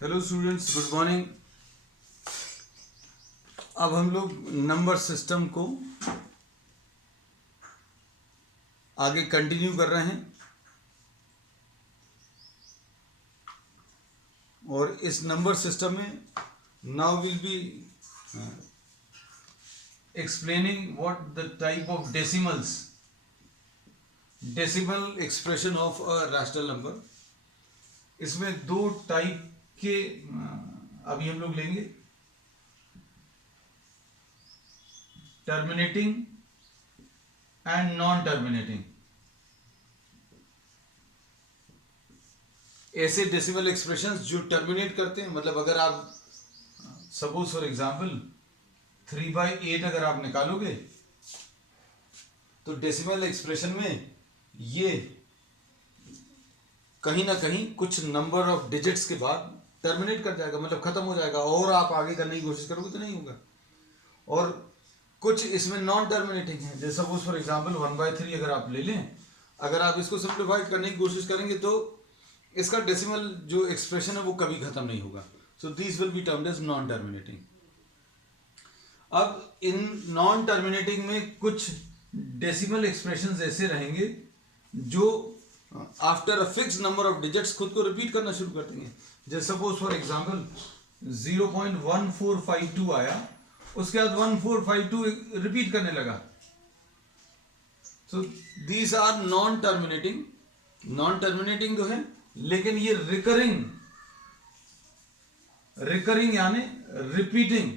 Hello students, good morning. अब हम लोग नंबर सिस्टम को आगे कंटिन्यू कर रहे हैं और इस नंबर सिस्टम में now will be explaining what the type of decimals, decimal expression of a rational number. इसमें दो टाइप के अभी हम लोग लेंगे, टर्मिनेटिंग एंड नॉन टर्मिनेटिंग। ऐसे डेसिमल एक्सप्रेशंस जो टर्मिनेट करते हैं, मतलब अगर आप सपोज फॉर एग्जांपल 3/8 अगर आप निकालोगे तो डेसिमल एक्सप्रेशन में ये कहीं ना कहीं कुछ नंबर ऑफ डिजिट्स के बाद टर्मिनेट कर जाएगा, मतलब खत्म हो जाएगा और आप आगे करने की कोशिश करोगे तो नहीं होगा। और कुछ इसमें नॉन टर्मिनेटिंग है, जैसे सपोज फॉर एग्जांपल 1/3 अगर आप ले लें, अगर आप इसको सिंप्लीफाइड करने की कोशिश करेंगे तो इसका डेसिमल जो एक्सप्रेशन है वो कभी खत्म नहीं होगा। So this will be termed as non terminating. अब इन नॉन टर्मिनेटिंग में कुछ डेसिमल एक्सप्रेशंस ऐसे रहेंगे जो after a fix number of digits खुद को रिपीट करना शुरू कर देंगे। जैसे सपोज फॉर एग्जांपल 0.1452 आया, उसके बाद 1452 रिपीट करने लगा। So these are non terminating. Non terminating जो है, लेकिन ये रिकरिंग यानी रिपीटिंग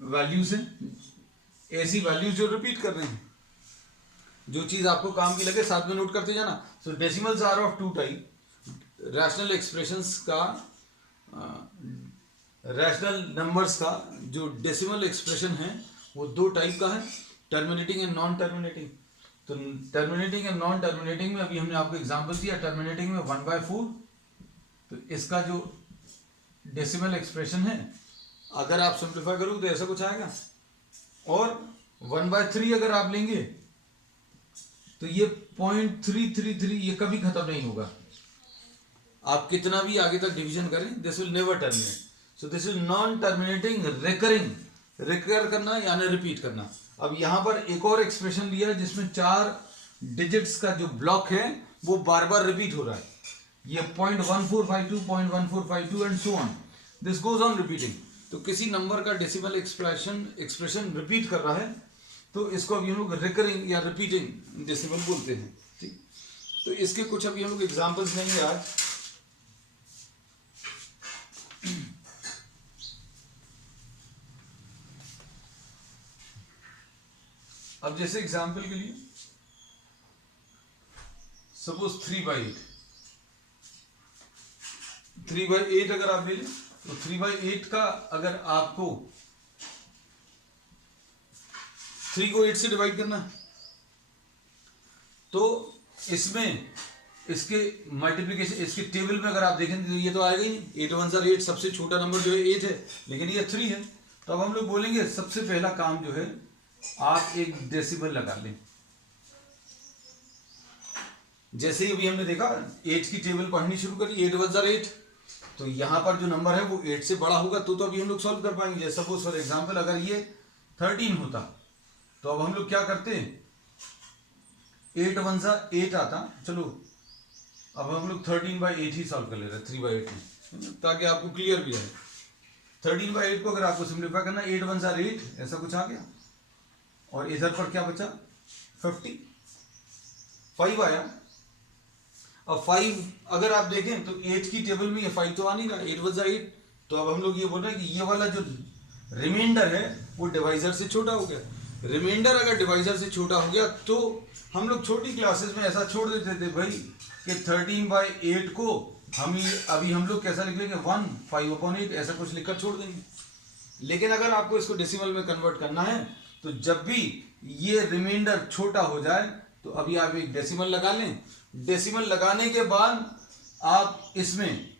वैल्यूज हैं, ऐसी वैल्यूज जो रिपीट कर रहे हैं। जो चीज आपको काम की लगे साथ में नोट करते जाना। So decimals are of two type. Rational expressions का, रैशनल नंबर्स का जो डेसिमल एक्सप्रेशन है वो दो टाइप का है, टर्मिनेटिंग एंड नॉन टर्मिनेटिंग। तो टर्मिनेटिंग एंड नॉन टर्मिनेटिंग में अभी हमने आपको एग्जांपल दिया। टर्मिनेटिंग में 1/4, तो इसका जो डेसिमल एक्सप्रेशन है अगर आप सिंप्लीफाई करोगे तो ऐसा कुछ आएगा। और 1/3 अगर आप लेंगे तो ये 0.333, ये कभी खत्म नहीं होगा। आप कितना भी आगे तक डिवीजन करें, this will never terminate. So this is non terminating, recurring, recur करना यानी रिपीट करना। अब यहां पर एक और एक्सप्रेशन लिया है जिसमें 4 डिजिट्स का जो ब्लॉक है वो बार बार रिपीट हो रहा है। ये 0.1452, 0.1452 and so on, this goes on repeating. तो किसी नंबर का डेसिमल एक्सप्रेशन रिपीट कर रहा है तो इसको अभी हम लोग रिकरिंग या रिपीटिंग डेसिमल बोलते हैं। ठीक, तो इसके कुछ अभी हम लोग एग्जांपल्स लेंगे आज। अब जैसे एग्जांपल के लिए सपोज 3/8 अगर आप ले लें तो 3/8 का अगर आपको 3 को 8 से डिवाइड करना है तो इसमें इसके मल्टीप्लिकेशन, इसके टेबल में अगर आप देखें तो ये तो आएगा ही नहीं। 8 1 8, सबसे छोटा नंबर जो है 8 है, लेकिन ये 3 है। तो अब हम लोग बोलेंगे सबसे पहला काम जो है आप एक डेसिमल लगा लें। जैसे ही अभी हमने देखा 8 की टेबल पढ़नी शुरू करी, 8 1 8, तो यहां पर जो नंबर है वो 8 से बड़ा होगा तो अभी हम लोग सॉल्व कर पाएंगे। जैसे सपोज फॉर एग्जांपल अगर ये 13 होता तो अब हम लोग क्या करते, 8 1 8 आता। चलो अब हम लोग 13/8 ही सॉल्व कर ले रहे हैं 3/8 में, ताकि आपको क्लियर भी आए। 13/8 को अगर आपको सिंप्लीफाई करना, 8 1 8, ऐसा कुछ आ गया। और इधर पर क्या बचा, 5 आया। अब 5 अगर आप देखें तो 8 की टेबल में ये 5 तो आ नहीं रहा, 8 1 8। तो अब हम लोग ये बोल रहे हैं कि ये वाला जो रिमाइंडर है वो डिवाइजर से छोटा हो गया। रिमाइंडर अगर डिवाइजर से छोटा हो गया तो हम लोग छोटी क्लासेस में ऐसा छोड़ देते थे भाई कि 13/8 को अभी हम लोग कैसा लिख लेंगे, 1 5/8 ऐसा कुछ लिखकर छोड़ देंगे। लेकिन अगर आपको इसको डेसिमल में कन्वर्ट करना है तो जब भी ये रिमाइंडर छोटा हो जाए तो अभी आप एक डेसिमल लगा लें। डेसिमल लगाने के बाद आप इसमें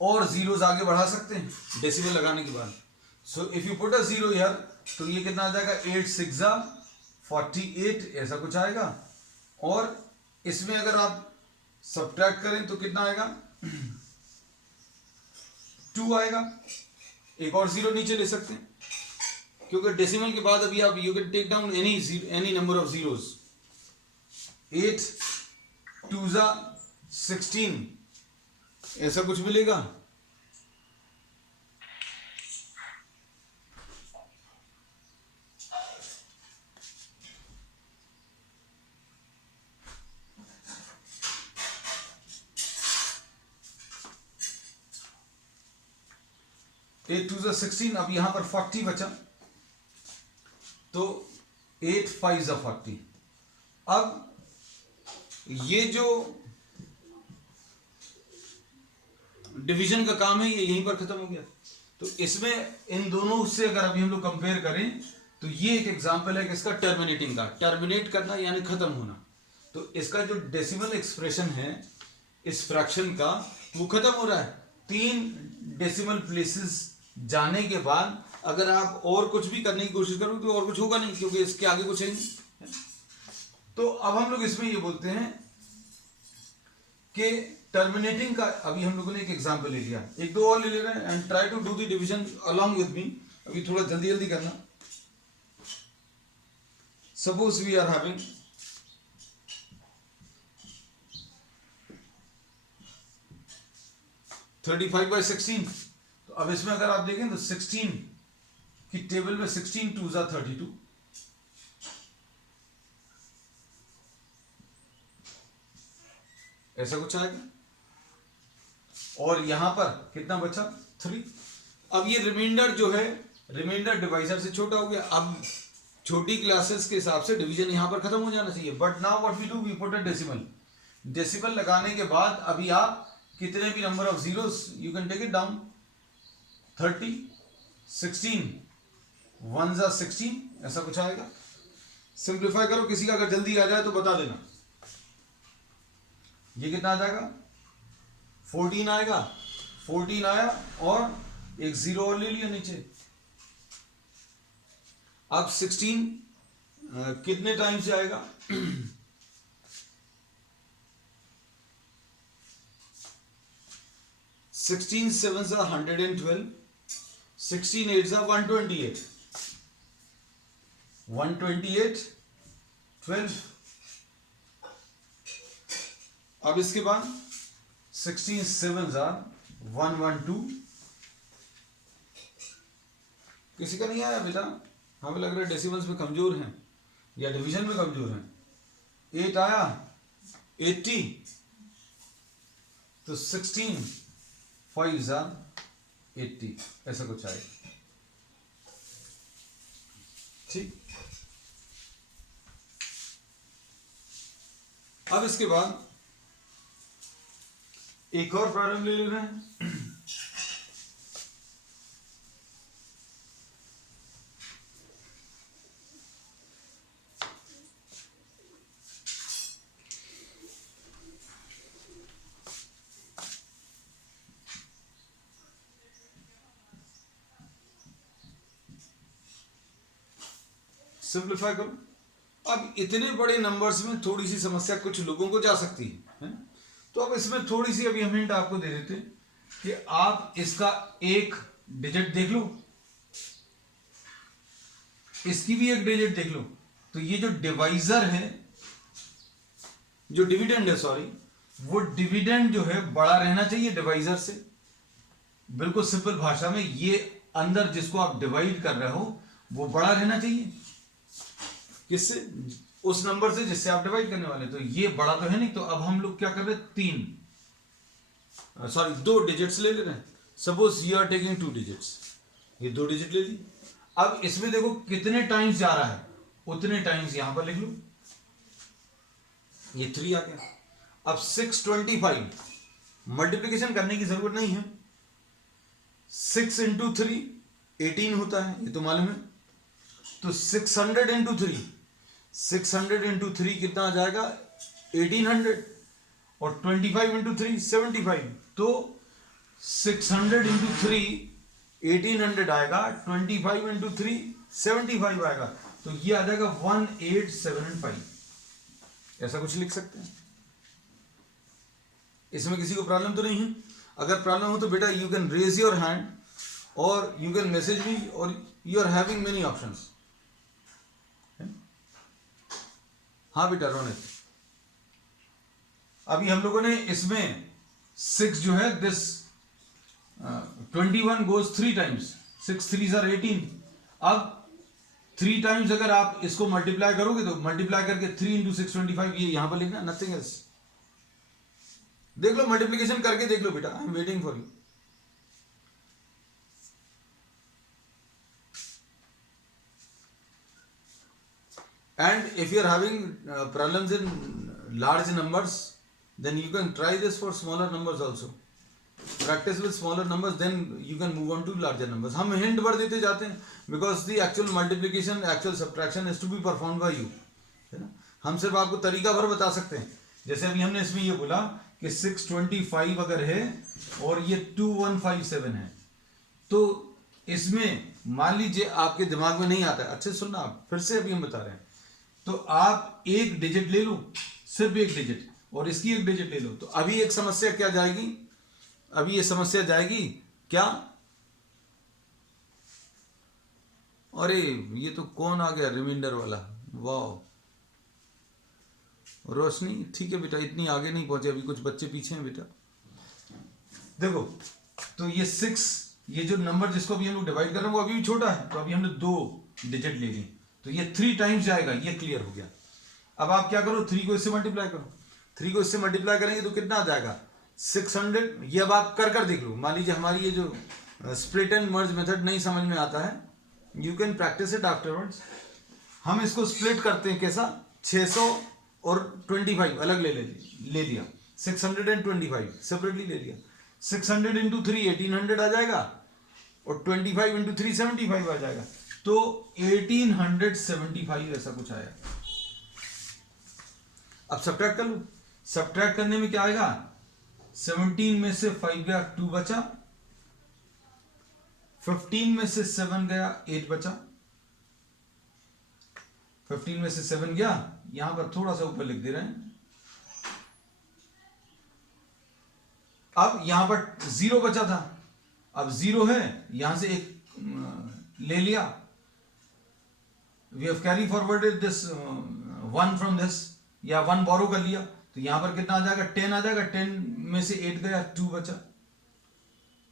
और जीरोस आगे बढ़ा सकते हैं डेसिमल लगाने के बाद। So if you put a zero here तो ये कितना आ जाएगा, 8 6 48 ऐसा कुछ आएगा। और इसमें अगर आप सब्ट्रैक्ट करें तो कितना आएगा 2 आएगा। एक और जीरो नीचे ले सकते हैं क्योंकि डेसिमल के बाद अभी आप you can take down any number of zeros. 8 2 जा 16 ऐसा कुछ मिलेगा। एट 2 जा 16। अब यहां पर 40 बचा तो 8 5 जा 40। अब ये जो डिवीजन का काम है ये यहीं पर खत्म हो गया। तो इसमें इन दोनों से अगर अभी हम लोग कंपेयर करें तो ये एक एग्जांपल है किसका, टर्मिनेटिंग का। टर्मिनेट करना यानी खत्म होना। तो इसका जो डेसिमल एक्सप्रेशन है इस फ्रैक्शन का वो खत्म हो रहा है। 3 डेसिमल प्लेसेस जाने के बाद अगर आप और कुछ भी करने की कोशिश करोगे तो और कुछ होगा नहीं क्योंकि इसके आगे कुछ है नहीं। तो अब हम लोग इसमें ये बोलते हैं कि टर्मिनेटिंग का अभी हम लोगों ने एक एग्जांपल ले लिया, एक दो और ले ले रहे हैं and try to do the division along with me. अभी थोड़ा जल्दी जल्दी करना। Suppose we are having 35/16। तो अब इसमें अगर आप देखें तो 16 की टेबल में 16 2 जा 32। ऐसा कुछ आएगा। और यहां पर कितना बचा 3। अब ये रिमाइंडर जो है रिमाइंडर डिवाइजर से छोटा हो गया। अब छोटी क्लासेस के हिसाब से डिवीजन यहां पर खत्म हो जाना चाहिए। But now what we do, we put a decimal. Decimal लगाने के बाद अभी आप कितने भी number of zeros you can take it down. 30 16 1 जा 16 ऐसा कुछ आएगा। सिंप्लीफाई करो, किसी का अगर जल्दी आ जाए तो बता देना। ये कितना आ जाएगा 14 आएगा। 14 आया और एक जीरो और ले लिया नीचे। अब 16 कितने टाइम से आएगा 16 7 जा 112, 16 8 जा 128, 128 12। अब इसके बाद 16 7 जा 112। किसी का नहीं आया बेटा, हमें लग रहा है डेसिमल्स में कमजोर हैं या डिवीजन में कमजोर हैं। 8 आया 80। तो 16 5 जा 80 ऐसा कुछ आएगा। ठीक। अब इसके बाद एक और प्रॉब्लम ले रहे हैं। सिंप्लीफाई करो। अब इतने बड़े नंबर्स में थोड़ी सी समस्या कुछ लोगों को जा सकती है। तो अब इसमें थोड़ी सी अभी हम हिंट आपको दे देते कि आप इसका एक डिजिट देख लो, इसकी भी एक डिजिट देख लो। तो ये जो डिवाइजर है, जो डिविडेंड है सॉरी, वो डिविडेंड जो है बड़ा रहना चाहिए डिवाइजर से। बिल्कुल सिंपल भाषा में ये अंदर जिसको आप डिवाइड कर रहे हो वो बड़ा रहना चाहिए किससे, उस नंबर से जिससे आप डिवाइड करने वाले। तो ये बड़ा तो है नहीं, तो अब हम लोग क्या कर रहे हैं 2 डिजिट्स ले रहे हैं। Suppose you are taking 2 digits, ये 2 डिजिट ले ली। अब इसमें देखो कितने टाइम्स जा रहा है उतने टाइम्स यहां पर लिख लो। ये 3 आ गया। अब 625 मल्टीप्लिकेशन करने की जरूरत नहीं है। 6 इंटू 3 18 होता है, ये तो मालूम है। तो 600 इंटू 3, 600 इंटू 3 कितना आ जाएगा 1800। और 25 इंटू 3 75। तो 600 इंटू 3 1800 आएगा, 25 इंटू 3 75 आएगा। तो ये आ जाएगा 1875। ऐसा कुछ लिख सकते हैं। इसमें किसी को प्रॉब्लम तो नहीं है? अगर प्रॉब्लम हो तो बेटा you can raise your hand और यू कैन मैसेज मी और you are having many options. हाँ बेटा रोनित, अभी हम लोगों ने इसमें 6 जो है this 21 goes 3 times, 6 3s are 18। अब 3 टाइम्स अगर आप इसको मल्टीप्लाई करोगे तो मल्टीप्लाई करके 3 इंटू 625 ये यहां पर लिखना, नथिंग एल्स। देख लो मल्टीप्लीकेशन करके देख लो बेटा, I am waiting for you. And if you are having problems in large numbers, then you can try this for smaller numbers also. Practice with smaller numbers, then you can move on to larger numbers. हम hint भर देते जाते हैं because the actual multiplication, actual subtraction is to be performed by you, है ना। हम सिर्फ आपको तरीका भर बता सकते हैं। जैसे अभी हमने इसमें ये बोला कि 625 अगर है और ये 2157 है, तो इसमें मान लीजिए आपके दिमाग में नहीं आता है, अच्छे सुनना आप, फिर से अभी हम बता रहे हैं, तो आप एक डिजिट ले लो, सिर्फ एक डिजिट, और इसकी एक डिजिट ले लो। तो अभी एक समस्या क्या जाएगी, अभी ये समस्या जाएगी क्या, अरे ये तो कौन आ गया रिमाइंडर वाला, वाह रोशनी, ठीक है बेटा इतनी आगे नहीं पहुंचे, अभी कुछ बच्चे पीछे हैं बेटा। देखो तो ये 6, ये जो नंबर जिसको अभी हम लोग डिवाइड कर रहे हैं वो अभी भी छोटा है, तो अभी हमने 2 डिजिट ले ली, तो ये 3 टाइम्स जाएगा, ये क्लियर हो गया। अब आप क्या करो, 3 को इससे मल्टीप्लाई करो, 3 को इससे मल्टीप्लाई करेंगे तो कितना आ जाएगा 600। ये अब आप कर देख लो। मान लीजिए हमारी ये जो स्प्लिट एंड मर्ज मेथड नहीं समझ में आता है, you can practice it afterwards. हम इसको स्प्लिट करते हैं कैसा, 600 और 25 अलग ले लिया, 625 सेपरेटली ले लिया, 600 इंटू 3 1800 आ जाएगा, और 25 इंटू 3 75 आ जाएगा, तो 1875 ऐसा कुछ आया। अब सब्ट्रैक्ट कर लो, सब्ट्रैक्ट करने में क्या आएगा, 17 में से 5 गया 2 बचा, 15 में से 7 गया 8 बचा, 15 में से 7 गया, यहां पर थोड़ा सा ऊपर लिख दे रहे हैं। अब यहां पर 0 बचा था, अब 0 है, यहां से एक ले लिया, we have carry forwarded this 1 from this, या 1 बोरो कर लिया, तो यहां पर कितना आ जाएगा 10 आ जाएगा, 10 में से 8 गया 2 बचा,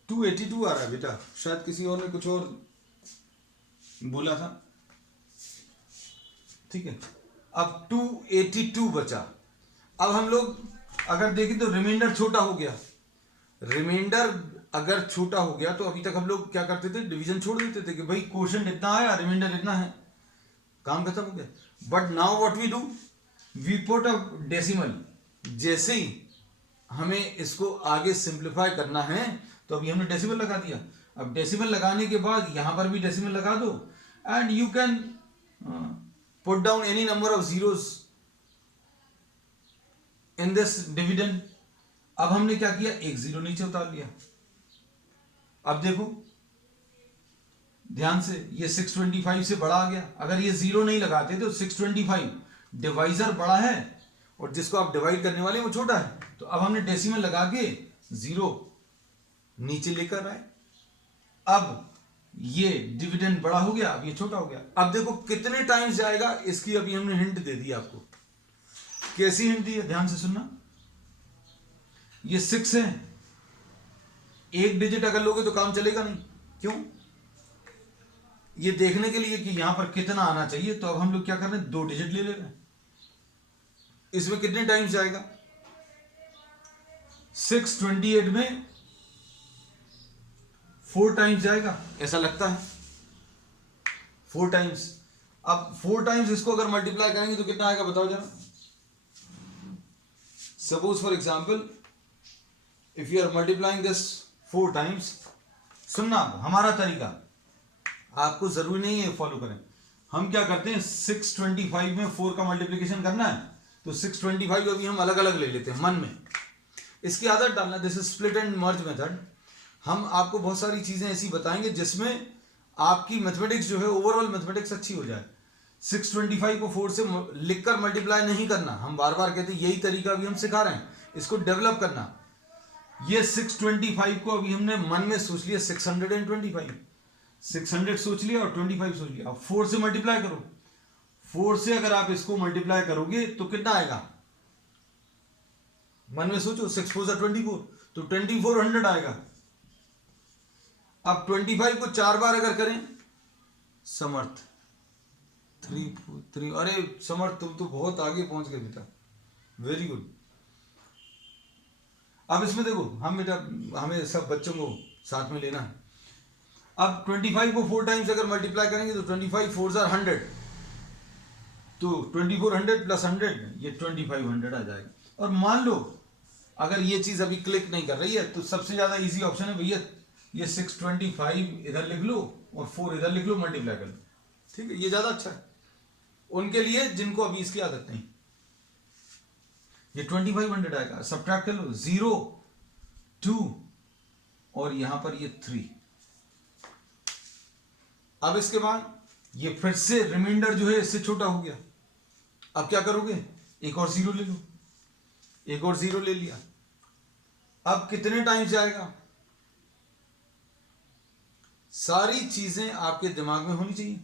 282 आ रहा है बेटा, शायद किसी और ने कुछ और बोला था, ठीक है। अब 282 बचा। अब हम लोग अगर देखें तो रिमाइंडर छोटा हो गया, रिमाइंडर अगर छोटा हो गया तो अभी तक हम लोग क्या करते थे, डिवीजन छोड़ देते थे कि भाई क्वोशिएंट इतना आया, रिमाइंडर इतना है, काम खत्म हो गया। But now what we do, we put a decimal. जैसे ही हमें इसको आगे सिंप्लीफाई करना है तो अभी हमने डेसिमल लगा दिया। अब डेसिमल लगाने के बाद यहां पर भी डेसिमल लगा दो, and you can put down any number of zeros in this dividend. अब हमने क्या किया, एक 0 नीचे उतार लिया। अब देखो ध्यान से, ये 625 से बड़ा आ गया, अगर ये 0 नहीं लगाते तो 625 डिवाइजर बड़ा है और जिसको आप डिवाइड करने वाले वो छोटा है, तो अब हमने डेसिमल लगा के 0 नीचे लेकर आए। अब ये डिविडेंड बड़ा हो गया, अब ये छोटा हो गया। अब देखो कितने टाइम्स जाएगा, इसकी अभी हमने हिंट दे दी आपको। कैसी हिंट दी है, ध्यान से सुनना। ये 6 है, एक डिजिट अगर लोगे तो काम चलेगा नहीं, क्यों, ये देखने के लिए कि यहां पर कितना आना चाहिए, तो अब हम लोग क्या कर रहे हैं, 2 डिजिट ले रहे हैं। इसमें कितने टाइम्स जाएगा, 628 में 4 टाइम्स जाएगा, ऐसा लगता है 4 टाइम्स। अब 4 टाइम्स इसको अगर मल्टीप्लाई करेंगे तो कितना आएगा बताओ जरा। Suppose for example if you are multiplying this 4 times, सुनना हमारा तरीका, आपको जरूरी नहीं है फॉलो करें। हम क्या करते हैं, 625 में 4 का मल्टीप्लिकेशन करना है, तो 625 अभी हम अलग अलग ले लेते हैं मन में, इसकी आदत डालना। This is split and merge method. हम आपको बहुत सारी चीजें ऐसी बताएंगे जिसमें आपकी मैथमेटिक्स जो है ओवरऑल मैथमेटिक्स अच्छी हो जाए। 625 को 4 से लिखकर मल्टीप्लाई नहीं करना, हम बार बार कहते हैं, यही तरीका अभी हम सिखा रहे हैं, इसको डेवलप करना। ये 625 को अभी हमने मन में सोच लिया 625, 600 सोच लिया और 25 सोच लिया। अब 4 से मल्टीप्लाई करो, 4 से अगर आप इसको मल्टीप्लाई करोगे तो कितना आएगा, मन में सोचो, 6 4 24, तो 2400 आएगा। अब 25 को 4 बार अगर करें, समर्थ 3 अरे समर्थ तुम तो बहुत आगे पहुंच गए बेटा, वेरी गुड। अब इसमें देखो हम बेटा, हमें सब बच्चों को साथ में लेना है। अब 25 को 4 टाइम्स अगर मल्टीप्लाई करेंगे तो 25 4 आर 100, तो 2400 प्लस 100 ये 2500 आ जाएगा। और मान लो अगर ये चीज अभी क्लिक नहीं कर रही है तो सबसे ज्यादा इजी ऑप्शन है भैया, ये 625 इधर लिख लो और 4 इधर लिख लो, मल्टीप्लाई कर लो, ठीक है, ये ज्यादा अच्छा है उनके लिए जिनको अभी इसकी आदत नहीं। ये 2500 आएगा, सब्ट्रैक्ट कर लो, 0 2 और यहां पर ये 3। अब इसके बाद ये फिर से रिमाइंडर जो है इससे छोटा हो गया। अब क्या करोगे, एक और 0 ले लो, एक और 0 ले लिया। अब कितने टाइम से आएगा, सारी चीजें आपके दिमाग में होनी चाहिए।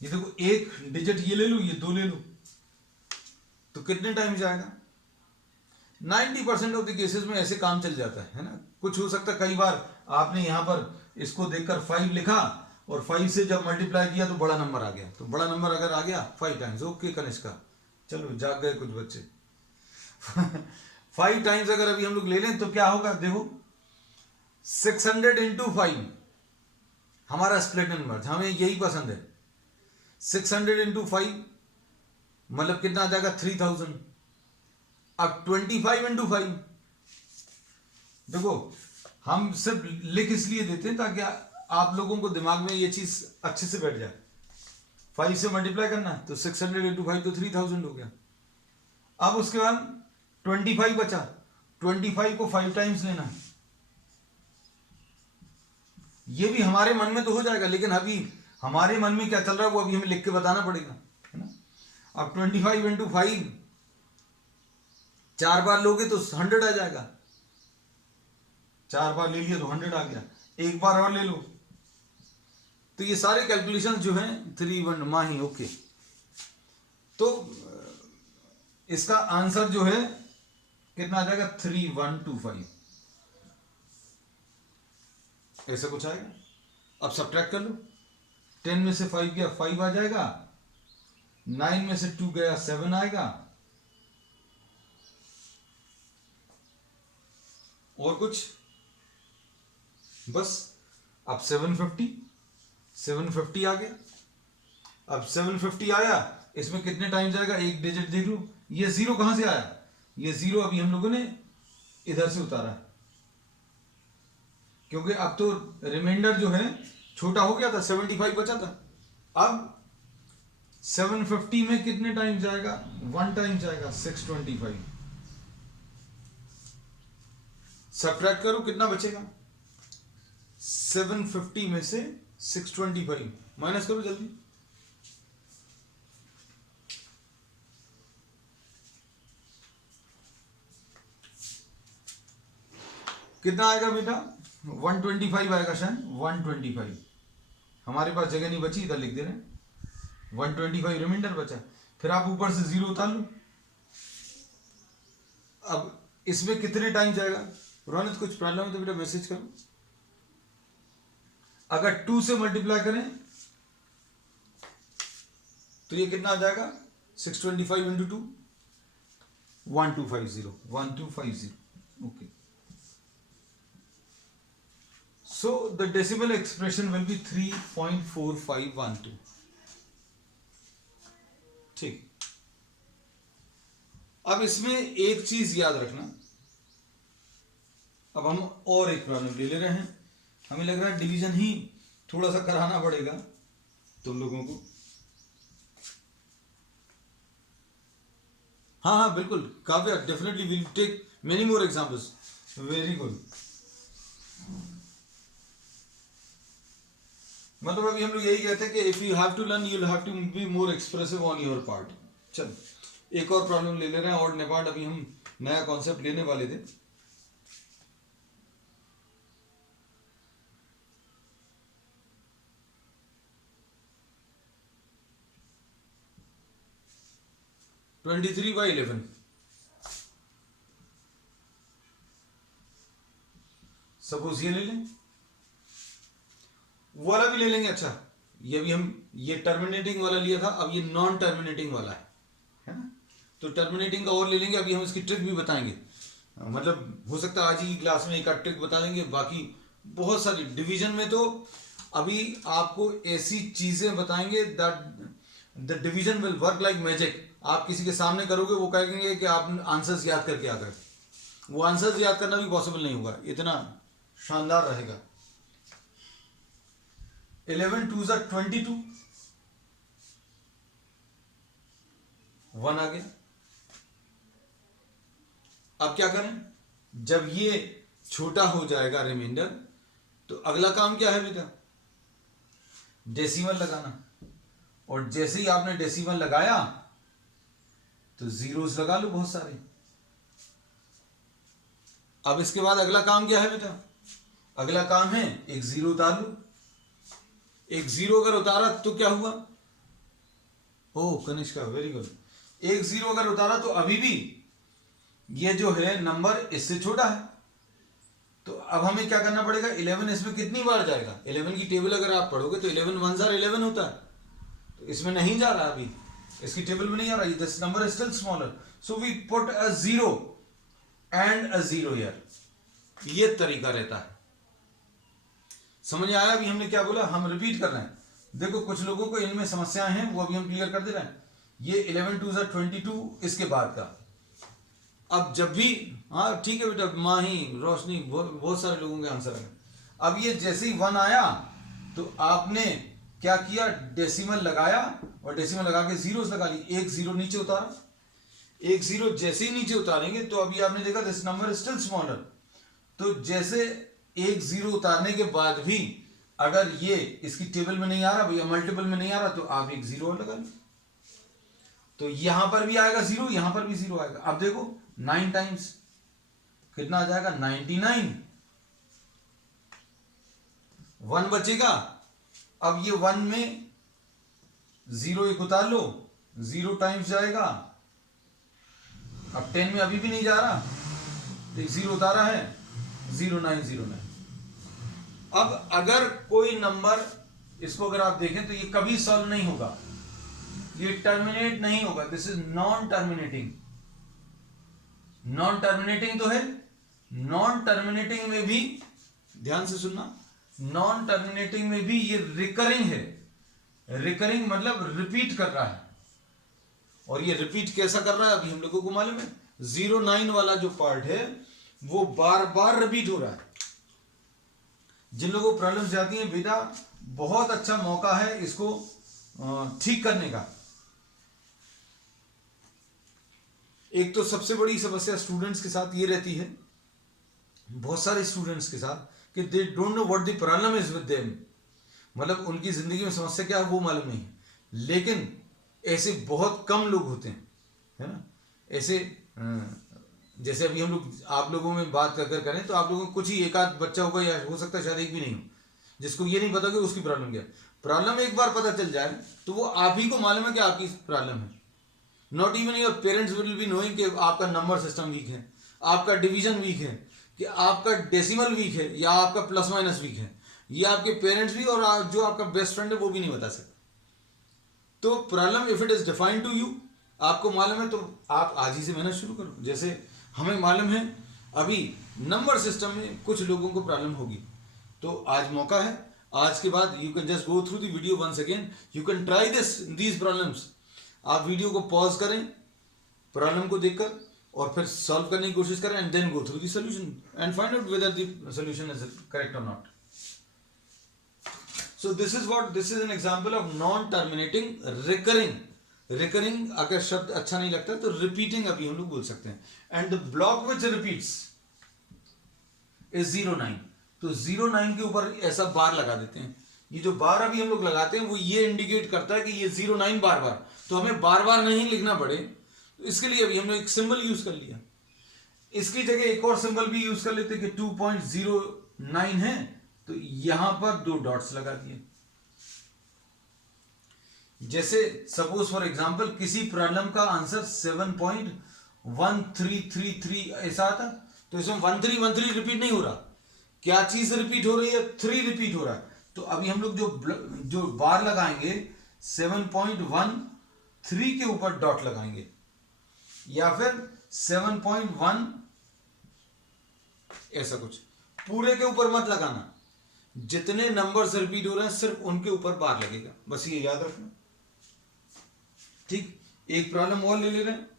ये देखो एक डिजिट ये ले लो, ये 2 ले लो, तो कितने टाइम से आएगा। 90% ऑफ द केसेस में ऐसे काम चल जाता है ना। कुछ हो सकता है कई बार आपने यहां पर इसको देखकर 5 लिखा और 5 से जब मल्टीप्लाई किया तो बड़ा नंबर आ गया, तो बड़ा नंबर अगर आ गया 5 टाइम्स, ओके कनिष्का, चलो जाग गए कुछ बच्चे। 5 टाइम्स अगर अभी हम लोग ले लें तो क्या होगा, देखो 600 इंटू 5 हमारा स्प्लिट नंबर, हमें यही पसंद है। 600 इंटू 5 मतलब कितना आ जाएगा, 3000। अब 25 इंटू 5, देखो हम सिर्फ लिख इसलिए देते हैं ताकि आप लोगों को दिमाग में ये चीज अच्छे से बैठ जाए। 5 से मल्टीप्लाई करना तो 600 इंटू 5 तो 3000 हो गया। अब उसके बाद 25 बचा, 25 को 5 टाइम्स लेना, ये भी हमारे मन में तो हो जाएगा, लेकिन अभी हमारे मन में क्या चल रहा है वो अभी हमें लिख के बताना पड़ेगा, है ना। अब 25 इंटू 5 4 बार लोगे तो 100 आ जाएगा, 4 बार ले लिया तो 100 आ गया, एक बार और ले लो, तो ये सारे कैलकुलेशन जो हैं 3 1 माही, ओके। तो इसका आंसर जो है कितना आ जाएगा, 3125, ऐसा कुछ आएगा। अब सब्ट्रैक्ट कर लो, 10 में से 5 गया 5 आ जाएगा, 9 में से 2 गया 7 आएगा, और कुछ बस। अब 750 आ गया। अब 750 आया, इसमें कितने टाइम जाएगा, एक डिजिट देख लो, ये 0 कहां से आया, ये 0 अभी हम लोगों ने इधर से उतारा है, क्योंकि अब तो रिमाइंडर जो है छोटा हो गया था, 75 बचा था। अब 750 में कितने टाइम जाएगा, 1 टाइम जाएगा, 625। सब्ट्रैक्ट करो कितना बचेगा, 750 में से 625 माइनस करो जल्दी, कितना आएगा बेटा, 125 आएगा शायद, 125। हमारे पास जगह नहीं बची, इधर लिख दे रहे हैं 125 रिमाइंडर बचा, फिर आप ऊपर से 0 उतार लो। अब इसमें कितने टाइम जाएगा, रोनित कुछ प्रॉब्लम है तो बेटा मैसेज करो। अगर 2 से मल्टीप्लाई करें तो ये कितना आ जाएगा, 625 into 2 1250, okay. So the decimal expression will be 3.4512, ठीक। अब इसमें एक चीज याद रखना, अब हम और एक प्रॉब्लम ले रहे हैं, हमें लग रहा है डिवीजन ही थोड़ा सा कराना पड़ेगा तुम लोगों को। हाँ हाँ बिल्कुल Kavya, definitely will take many more examples, very good. मतलब अभी हम लोग यही कहते हैं कि if you have to learn you will have to be more expressive on your part. चलो एक और प्रॉब्लम ले रहे हैं, और नेपाल अभी हम नया कॉन्सेप्ट लेने वाले थे। 23/11 सपोज ये ले लें, वो वाला भी ले लेंगे। अच्छा, ये भी हम ये टर्मिनेटिंग वाला लिया था, अब ये नॉन टर्मिनेटिंग वाला है ना। तो टर्मिनेटिंग का और ले लेंगे, अभी हम इसकी ट्रिक भी बताएंगे। मतलब हो सकता है आज ही की क्लास में एक आध ट्रिक बता देंगे, बाकी बहुत सारी डिवीजन में तो अभी आपको ऐसी चीजें बताएंगे that the division will work like magic. आप किसी के सामने करोगे, वो कहेंगे कि आप आंसर्स याद करके आ गए, वो आंसर्स याद करना भी पॉसिबल नहीं होगा, इतना शानदार रहेगा। 11 2 ज़ा 22, 1 आ गया। अब क्या करें, जब ये छोटा हो जाएगा रिमाइंडर, तो अगला काम क्या है बेटा, डेसिमल लगाना। और जैसे ही आपने डेसिमल लगाया तो जीरोस लगा लो बहुत सारे। अब इसके बाद अगला काम क्या है बेटा, अगला काम है एक जीरो उतार लो। एक जीरो अगर उतारा तो क्या हुआ, ओ कनिष्का वेरी गुड, एक जीरो अगर उतारा तो अभी भी ये जो है नंबर इससे छोटा है। तो अब हमें क्या करना पड़ेगा, 11 इसमें कितनी बार जाएगा, 11 की टेबल अगर आप पढ़ोगे तो 11 1 ज़ा 11 होता है, तो इसमें नहीं जा रहा, अभी इसकी टेबल में नहीं आ रहा, this number is still smaller, so we put a zero and a zero here. ये तरीका रहता है। समझ आया अभी हमने क्या बोला, हम रिपीट कर रहे हैं। देखो कुछ लोगों को इनमें समस्याएं हैं, वो अभी हम क्लियर कर दे रहे हैं। ये 11 2 ज़ा 22 इसके बाद का। अब जब भी, हाँ ठीक है बेटा, माही रोशनी बहुत सारे लोगों के आंसर है। अब ये जैसे ही 1 आया तो आपने क्या किया, डेसिमल लगाया और डेसिमल लगा के जीरोस लगा ली, एक जीरो नीचे उतारा। एक जीरो जैसे ही नीचे उतारेंगे तो अभी आपने देखा this number is still smaller. तो जैसे एक जीरो उतारने के बाद भी अगर ये इसकी टेबल में नहीं आ रहा भैया, मल्टीपल में नहीं आ रहा, तो आप एक जीरो और लगा लो, तो यहां पर भी आएगा जीरो, यहां पर भी जीरो आएगा। अब देखो 9 टाइम्स कितना आ जाएगा, 99। 1 बचेगा। अब ये 1 में जीरो एक उतार लो, 0 टाइम्स जाएगा। अब 10 में अभी भी नहीं जा रहा, तो जीरो उतारा है, 0909। अब अगर कोई नंबर, इसको अगर आप देखें तो ये कभी सॉल्व नहीं होगा, ये टर्मिनेट नहीं होगा, this is non terminating. Non terminating तो है, नॉन टर्मिनेटिंग में भी ध्यान से सुनना, नॉन टर्मिनेटिंग में भी ये रिकरिंग है। रिकरिंग मतलब रिपीट कर रहा है, और ये रिपीट कैसा कर रहा है अभी हम लोगों को मालूम है। 09 वाला जो पार्ट है वो बार बार रिपीट हो रहा है। जिन लोगों को प्रॉब्लम्स जाती हैं बेटा, बहुत अच्छा मौका है इसको ठीक करने का। एक तो सबसे बड़ी समस्या स्टूडेंट्स के साथ ये रहती है, बहुत सारे स्टूडेंट्स के साथ, कि they don't know what the problem is with them. मतलब उनकी जिंदगी में समस्या क्या है वो मालूम नहीं है। लेकिन ऐसे बहुत कम लोग होते हैं, है ना। ऐसे जैसे अभी हम लोग आप लोगों में बात अगर करें तो आप लोगों को कुछ ही एक आध बच्चा होगा, या हो सकता है शायद एक भी नहीं हो, जिसको ये नहीं पता कि उसकी प्रॉब्लम क्या है। प्रॉब्लम एक बार पता चल जाए तो वो आप ही को मालूम है कि आपकी प्रॉब्लम है। Not even your parents will be knowing कि आपका नंबर सिस्टम वीक है, आपका डिवीजन वीक है, कि आपका डेसिमल वीक है, या आपका प्लस माइनस वीक है। ये आपके पेरेंट्स भी और जो आपका बेस्ट फ्रेंड है वो भी नहीं बता सकते। तो problem if it is defined to you, आपको मालूम है, तो आप आज ही से मेहनत शुरू करो। जैसे हमें मालूम है अभी नंबर सिस्टम में कुछ लोगों को प्रॉब्लम होगी, तो आज मौका है। आज के बाद you can just go through the video once again, you can try these problems. आप वीडियो को पॉज करें, प्रॉब्लम को देखकर, और फिर सॉल्व करने की कोशिश करें, and then go through the solution and find out whether the solution is correct और not. So this is an example of non-terminating recurring. Recurring अगर शब्द अच्छा नहीं लगता तो repeating अभी हम लोग बोल सकते हैं। And the block which repeats is 09. तो 09 के ऊपर ऐसा बार लगा देते हैं। ये जो बार अभी हम लोग लगाते हैं वो ये इंडिकेट करता है कि ये 09 बार बार, तो हमें बार बार नहीं लिखना पड़े, तो इसके लिए अभी हमने एक सिंबल यूज कर लिया। इसकी जगह एक और सिंबल भी यूज कर लेते कि 2.09 है, तो यहां पर 2 डॉट्स लगा दिए। जैसे सपोज फॉर एग्जांपल किसी प्रॉब्लम का आंसर 7.1333 ऐसा आता, तो इसमें 1313 रिपीट नहीं हो रहा, क्या चीज रिपीट हो रही है, 3 रिपीट हो रहा है। तो अभी हम लोग जो बार लगाएंगे 7.13 के ऊपर डॉट लगाएंगे, या फिर 7.1 ऐसा कुछ, पूरे के ऊपर मत लगाना, जितने नंबर्स रिपीट हो रहे हैं सिर्फ उनके ऊपर बार लगेगा, बस ये याद रखना। ठीक, एक प्रॉब्लम और ले रहे हैं।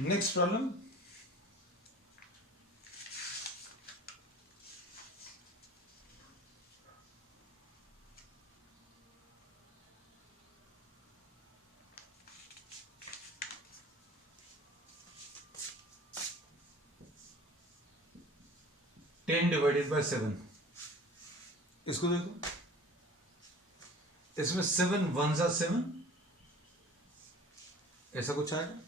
Next problem, ten divided by 7, इसको देखो, इसमें 7 1 जा 7 ऐसा कुछ आएगा।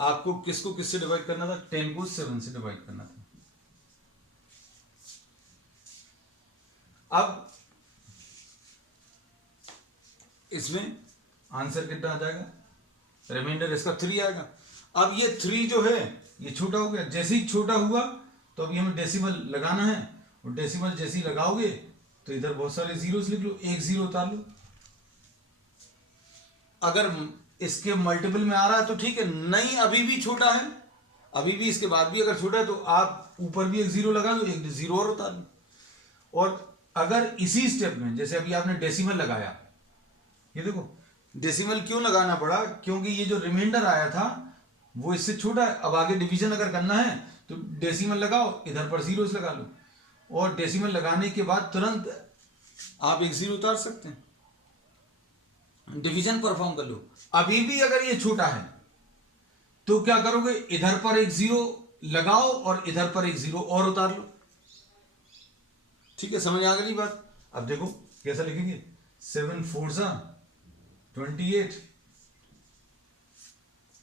आपको किसको किससे डिवाइड करना था, 10 को 7 से डिवाइड करना था। अब इसमें आंसर कितना आ जाएगा, रिमाइंडर इसका 3 आएगा। अब ये 3 जो है ये छोटा हो गया, जैसे ही छोटा हुआ तो अभी हमें डेसिमल लगाना है, और डेसिमल जैसे ही लगाओगे तो इधर बहुत सारे जीरोस लिख लो, एक जीरो उतार लो। अगर इसके मल्टीपल में आ रहा है तो ठीक है, नहीं अभी भी छोटा है, अभी भी इसके बाद भी अगर छोटा है तो आप ऊपर भी एक जीरो लगा लो, एक जीरो और उतार लो। और अगर इसी स्टेप में जैसे अभी आपने डेसिमल लगाया, ये देखो डेसिमल क्यों लगाना पड़ा, क्योंकि ये जो रिमाइंडर आया था वो इससे छोटा है। अब आगे डिवीजन अगर करना है तो डेसिमल लगाओ, इधर पर जीरोस लगा लो, और डेसिमल लगाने के बाद तुरंत आप एक जीरो उतार सकते हैं, डिवीजन परफॉर्म कर लो। अभी भी अगर ये छोटा है तो क्या करोगे, इधर पर एक जीरो लगाओ और इधर पर एक जीरो और उतार लो। ठीक है, समझ आ गई बात। अब देखो कैसा लिखेंगे, 7 4 जा 28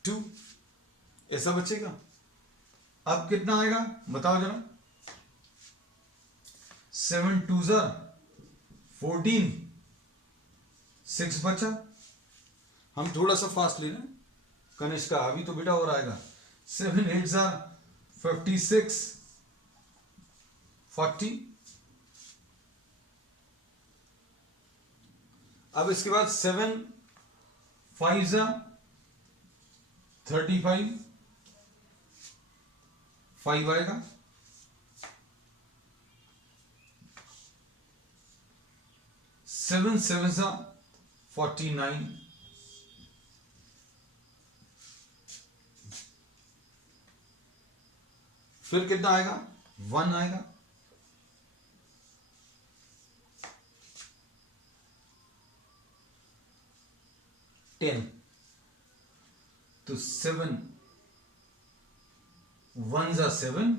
2 ऐसा बचेगा। अब कितना आएगा बताओ जरा, 7 2 जा 14 6 बचा। हम थोड़ा सा फास्ट ले रहे हैं कनिष्क का, अभी तो बेटा और आएगा। 7 8 जा 56 40। अब इसके बाद 7 5 जा 35 5 आएगा। 7 7 जा 49। फिर कितना आएगा, 1 आएगा। तो 7 1 जा 7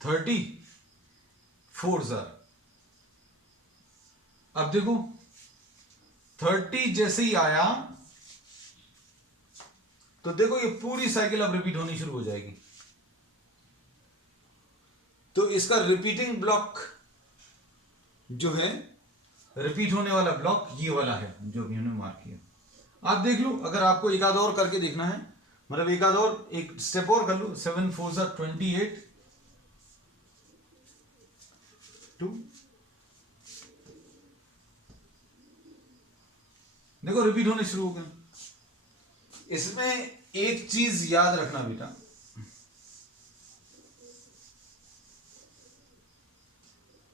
30 4 जा। अब देखो 30 जैसे ही आया तो देखो ये पूरी साइकिल अब रिपीट होनी शुरू हो जाएगी। तो इसका रिपीटिंग ब्लॉक जो है, रिपीट होने वाला ब्लॉक ये वाला है जो भी हमने मार्क किया। आप देख लो, अगर आपको एक आध और करके देखना है, मतलब एक आध और एक स्टेप और कर लो। 7 4 जा 28 2। देखो रिपीट होने शुरू हो गए। इसमें एक चीज याद रखना बेटा,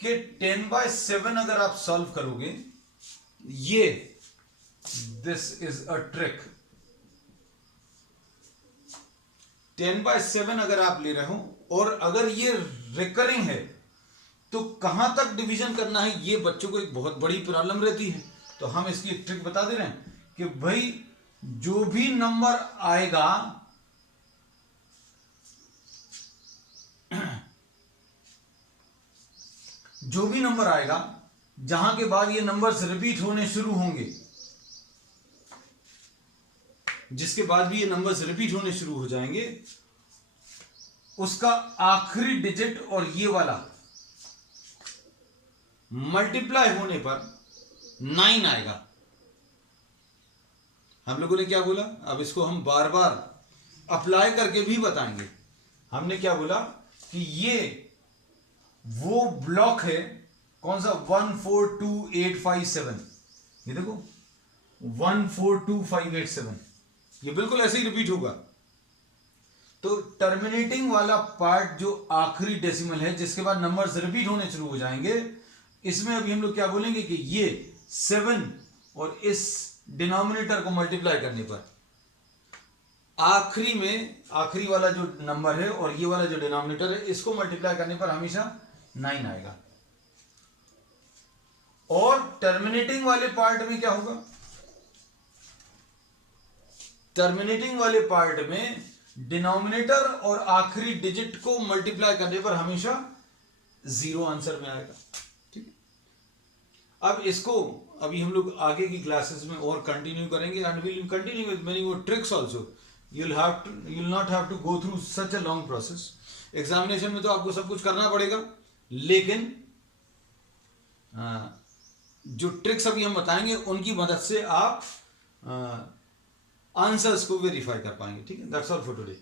कि 10/7 अगर आप सॉल्व करोगे, ये दिस इज अ ट्रिक। 10/7 अगर आप ले रहे हो और अगर ये रिकरिंग है तो कहां तक डिवीजन करना है, ये बच्चों को एक बहुत बड़ी प्रॉब्लम रहती है। तो हम इसकी एक ट्रिक बता दे रहे हैं कि भाई जो भी नंबर आएगा जो भी नंबर आएगा जहां के बाद ये नंबर्स रिपीट होने शुरू होंगे, जिसके बाद भी ये नंबर्स रिपीट होने शुरू हो जाएंगे, उसका आखिरी डिजिट और ये वाला मल्टीप्लाई होने पर 9 आएगा। हम लोगों ने क्या बोला, अब इसको हम बार बार अप्लाई करके भी बताएंगे। हमने क्या बोला कि ये वो ब्लॉक है, कौन सा, 142857, ये देखो 142587, ये बिल्कुल ऐसे ही रिपीट होगा। तो टर्मिनेटिंग वाला पार्ट जो आखिरी डेसिमल है, जिसके बाद नंबर्स रिपीट होने शुरू हो जाएंगे, इसमें अभी हम लोग क्या बोलेंगे कि ये 7 और इस डिनोमिनेटर को मल्टीप्लाई करने पर आखिरी वाला जो नंबर है और ये वाला जो डिनोमिनेटर है, इसको मल्टीप्लाई करने पर हमेशा 9 आएगा। और टर्मिनेटिंग वाले पार्ट में क्या होगा, टर्मिनेटिंग वाले पार्ट में डिनोमिनेटर और आखिरी डिजिट को मल्टीप्लाई करने पर हमेशा 0 आंसर में आएगा। ठीक है, अब इसको अभी हम लोग आगे की क्लासेस में और कंटिन्यू करेंगे, and will continue with many more tricks also. you'll not have to go through such a long process. Examination में तो आपको सब कुछ करना पड़ेगा, लेकिन जो ट्रिक्स अभी हम बताएंगे उनकी मदद से आप आंसर्स को वेरीफाई कर पाएंगे। ठीक है, दैट्स ऑल फॉर टुडे।